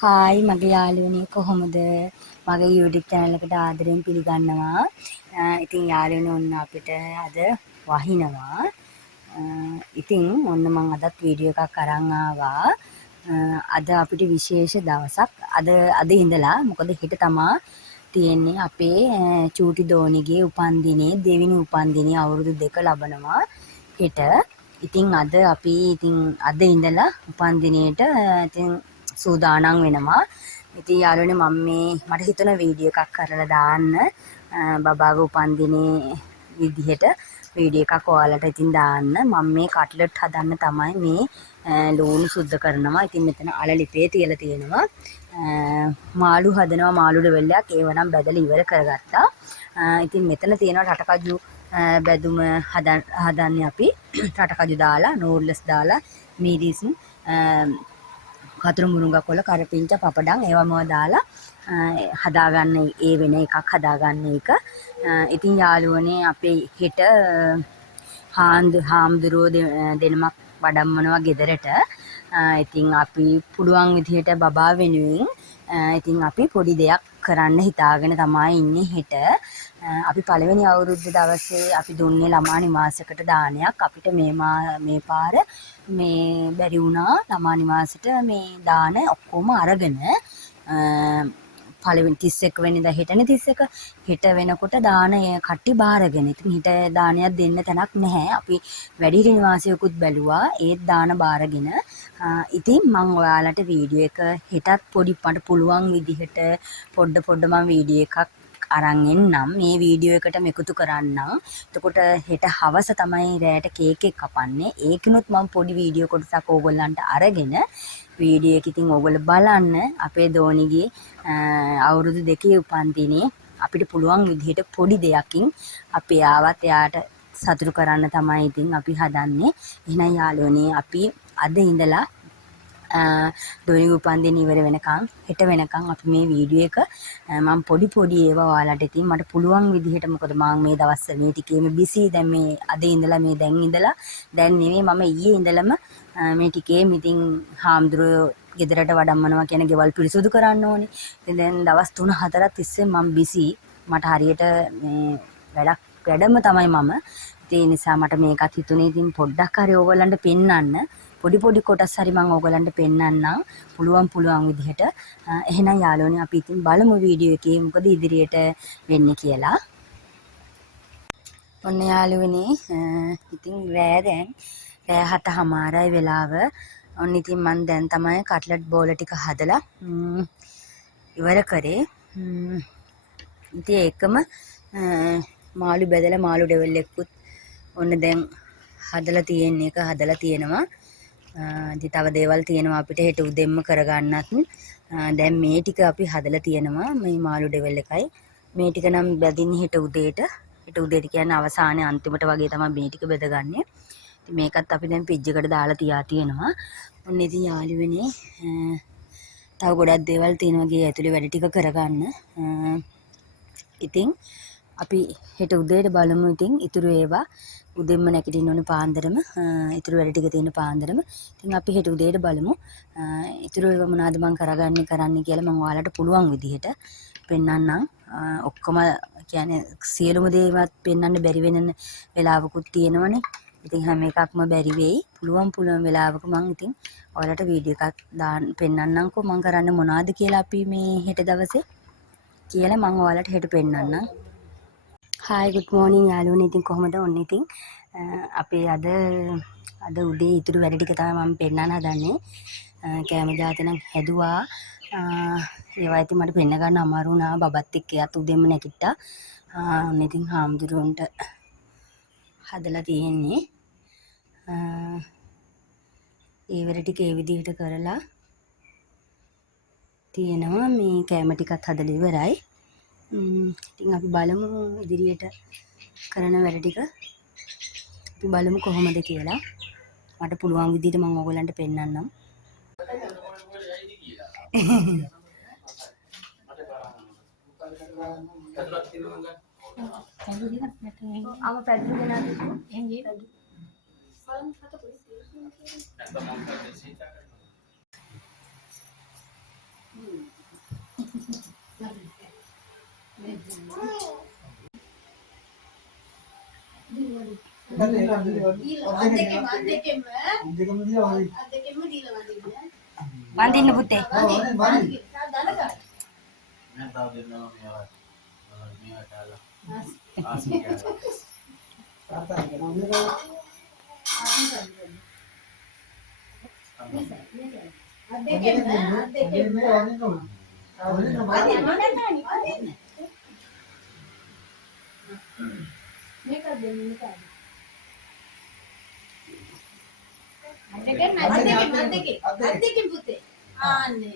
Hi මගේ යාළුවනේ කොහොමද? මගේ YouTube channel එකට ආදරෙන් පිළිගන්නවා. ඉතින් යාළුවනේ ඔන්න අපිට අද වහිනවා. ඉතින් ඔන්න මම අදත් වීඩියෝ එකක් අරන් ආවා. අද අපිට විශේෂ දවසක්. අද ඉඳලා මොකද හෙට තමා තියෙන්නේ අපේ චූටි දෝනිගේ උපන්දිනේ දෙවෙනි උපන්දිනේ අවුරුදු 2 ලබනවා හෙට. ඉතින් අද ඉඳලා උපන්දිනේට ඉතින් සූදානම් වෙනවා. ඉතින් යාළුවනේ මට හිතුණා වීඩියෝ එකක් කරලා දාන්න බබාගේ උපන්දිනේ විදිහට වීඩියෝ එකක් ඔයාලට ඉතින් දාන්න. මම මේ කට්ලට් හදන්න තමයි මේ ලුණු සුද්ධ කරනවා. ඉතින් මෙතන අලලිපේ තියලා තියෙනවා. මාළු හදනවා මාළු ඩෙවල්ලයක් ඒව නම් බැදලා ඉවර කරගත්තා. ඉතින් මෙතන තියෙනවා රටකජු බැදුම හදන්නේ අපි. රටකජු දාලා නූඩ්ලස් දාලා මිරිස් කතර මුරුංගා කොළ කරපිංච පපඩම් ඒවම දාලා හදාගන්න ඒ වෙන එකක් හදාගන්න එක. ඉතින් යාළුවනේ අපේ හෙට හාමුදුරුවෝ දෙනමක් වඩම්මනවා ගෙදරට. ඉතින් අපි පුළුවන් විදිහට බබා වෙනුවෙන් ඉතින් අපි පොඩි දෙයක් කරන්න හිතාගෙන තමයි ඉන්නේ හෙට. අපි පළවෙනි අවුරුද්ද දවසේ අපි දුන්නේ ළමා නිවාසයකට දානයක්. අපිට මේ පාර මේ බැරි වුණා ළමා නිවාසෙට මේ දාන ඔක්කොම අරගෙන පළවෙනි 31 වෙනිදා හෙටනේ 31 හෙට වෙනකොට දාන කට්ටි බාරගෙන. ඉතින් හෙට දානයක් දෙන්න තැනක් නැහැ. අපි වැඩිහිටි නිවාසයකුත් බැලුවා. ඒත් දාන බාරගෙන. ඉතින් මම ඔයාලට වීඩියෝ එක හෙටත් පොඩි මට පුළුවන් විදිහට පොඩ මම වීඩියෝ එකක් අරන් එන්නම්. මේ වීඩියෝ එකටම එකතු කරන්නම්. එතකොට හෙට හවස තමයි රෑට කේක් එක කපන්නේ. ඒකිනුත් මම පොඩි වීඩියෝ කොටසක් ඕගොල්ලන්ට අරගෙන වීඩියෝ එක ඉතින් ඕගොල්ලෝ බලන්න. අපේ දෝනිගේ අවුරුදු 2 උපන්දිනේ අපිට පුළුවන් විදිහට පොඩි දෙයකින් අපි ආවත් එයාට සතුටු කරන්න තමයි ඉතින් අපි හදන්නේ. එහෙනම් යාළුවනේ අපි අද ඉඳලා දෝනිගේ උපන්දින ඉවර වෙනකන් හෙට වෙනකන් අපි මේ වීඩියෝ එක මම පොඩි ඒවා ඔයාලට ඉතින් මට පුළුවන් විදිහට මොකද මම මේ දවස්වල මේ ටිකේම බිසි දැන් මේ අද ඉඳලා දැන් නෙමෙයි මම ඊයේ ඉඳලම මේ ටිකේම ඉතින් හාමුදුරුවෝ ගෙදරට වඩම්මනවා කියන ගෙවල් පිරිසුදු කරන්න ඕනේ. ඉතින් දැන් දවස් 3-4ක් තිස්සේ මම බිසි. මට හරියට මේ වැඩම තමයි මම. ඒ නිසා මට මේකත් හිතුනේ ඉතින් පොඩ්ඩක් හරි ඕගොල්ලන්ට පෙන්නන්න. පොඩි කොටස් හරි මම ඕගොල්ලන්ට පෙන්නන්නම් පුළුවන් විදිහට. එහෙනම් යාළුවනේ අපි ඉතින් බලමු වීඩියෝ එකේ මොකද ඉදිරියට වෙන්නේ කියලා. ඔන්න යාළුවනේ ඉතින් රෑ 7:00යි වෙලාව. ඔන්න ඉතින් මම දැන් තමයි කට්ලට් බෝල ටික හදලා ඉවර කරේ. ඉතින් ඒකම මාළු බෙදලා මාළු ඩෙවල් එකකුත් ඔන්න දැන් හදලා තියෙනවා. ඉතින් තව දේවල් තියෙනවා අපිට හෙට උදෙන්ම කරගන්නත්. දැන් මේ ටික අපි හදලා තියෙනවා මේ මාළු ඩෙවල් එකයි. මේ ටික නම් බැදින්නේ හෙට උදේට. හෙට උදේට කියන්නේ අවසානයේ අන්තිමට වගේ තමයි මේ ටික බෙදගන්නේ. ඉතින් මේකත් අපි දැන් ෆ්‍රිජ් එකට දාලා තියා තියෙනවා. ඔන්න ඉතින් යාළුවනේ තව ගොඩක් දේවල් තියෙනවා ගේ ඇතුලේ වැඩ ටික කරගන්න. ඉතින් අපි හෙට උදේට බලමු ඉතින් ඉතුරු ඒවා උදෙන්ම නැගිටින්න ඕනේ පාන්දරම ඉතුරු වැඩ ටික තියෙන පාන්දරම. ඉතින් අපි හෙට උදේට බලමු ඉතුරු ඒවා මොනවද මම කරන්නේ කියලා මම ඔයාලට පුළුවන් විදිහට පෙන්වන්නම්. ඔක්කොම කියන්නේ සියලුම දේවත් පෙන්වන්න බැරි වෙන වෙලාවකුත් තියෙනවනේ. ඉතින් හැම එකක්ම බැරි වෙයි. පුළුවන් වෙලාවක මම ඉතින් ඔයාලට වීඩියෝ එකක් පෙන්වන්නම්කෝ මම කරන්න මොනවද කියලා අපි මේ හෙට දවසේ කියලා මම ඔයාලට හෙට පෙන්වන්නම්. හායි good morning යාළුවනේ. ඉතින් කොහමද ඔන්න ඉතින් අපේ අද උදේ ඉතුරු වැඩ ටික තමයි මම පෙන්නන්න හදන්නේ. කෑම ජාත නම් හැදුවා. ඒවා ඉතින් මට පෙන්න ගන්න අමාරු වුණා. බබත් එක්ක යත් උදෙන්ම නැගිට්ටා. ඔන්න ඉතින් හාමුදුරුවන්ට හදලා තියෙන්නේ. ඒ වැඩ ටික ඒ විදිහට කරලා තියෙනවා. මේ කෑම ටිකත් හදලා ඉවරයි. ඉතින් අපි බලමු ඉදිරියට කරන වැඩ ටික. අපි බලමු කොහොමද කියලා. මට පුළුවන් විදිහට මම ඔයගලන්ට පෙන්නන්නම්. වඳින්න පුතේ. අද්දකින් පුතේ ආන්නේ